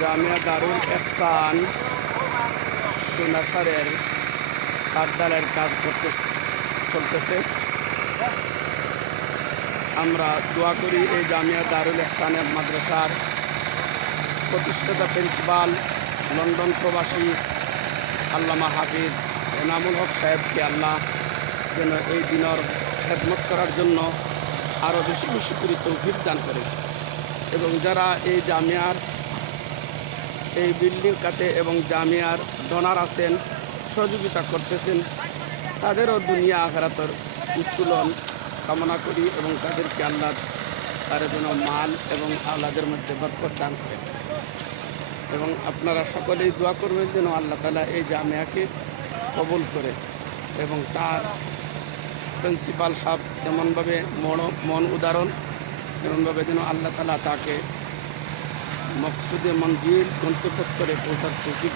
জামিয়া দারুল এহসান সোনাসারের সাবদালের কাজ করতে চলতেছে। আমরা দোয়া করি এই জামিয়া দারুল এহসানের মাদ্রাসার প্রতিষ্ঠাতা প্রিন্সিপাল, লন্ডন প্রবাসী আল্লামা হাফিজ এনামুল হক সাহেবকে আল্লাহ যেন এই দিনের খেদমত করার জন্য আরও বেশি বেশি করে তৌফিক দান করে। এবং যারা এই জামিয়ার, এই বিল্ডিং কাটে এবং জামিয়ার ডোনার আছেন, সহযোগিতা করতেছেন, তাদেরও দুনিয়া আখরাতর উত্তোলন কামনা করি এবং তাদেরকে আল্লাহ তার যেন মাল এবং আল্লাদের মধ্যে বরকত দান করে। এবং আপনারা সকলেই দোয়া করবেন যেন আল্লাহ তালা এই জামিয়াকে কবল করে এবং তার প্রিন্সিপাল সাহেব যেমনভাবে মন মন উদাহরণ তেমনভাবে যেন আল্লাহ তালা তাকে মকসুদে মঞ্জিল গন্তব্যস্থলে পৌঁছার তৌফিক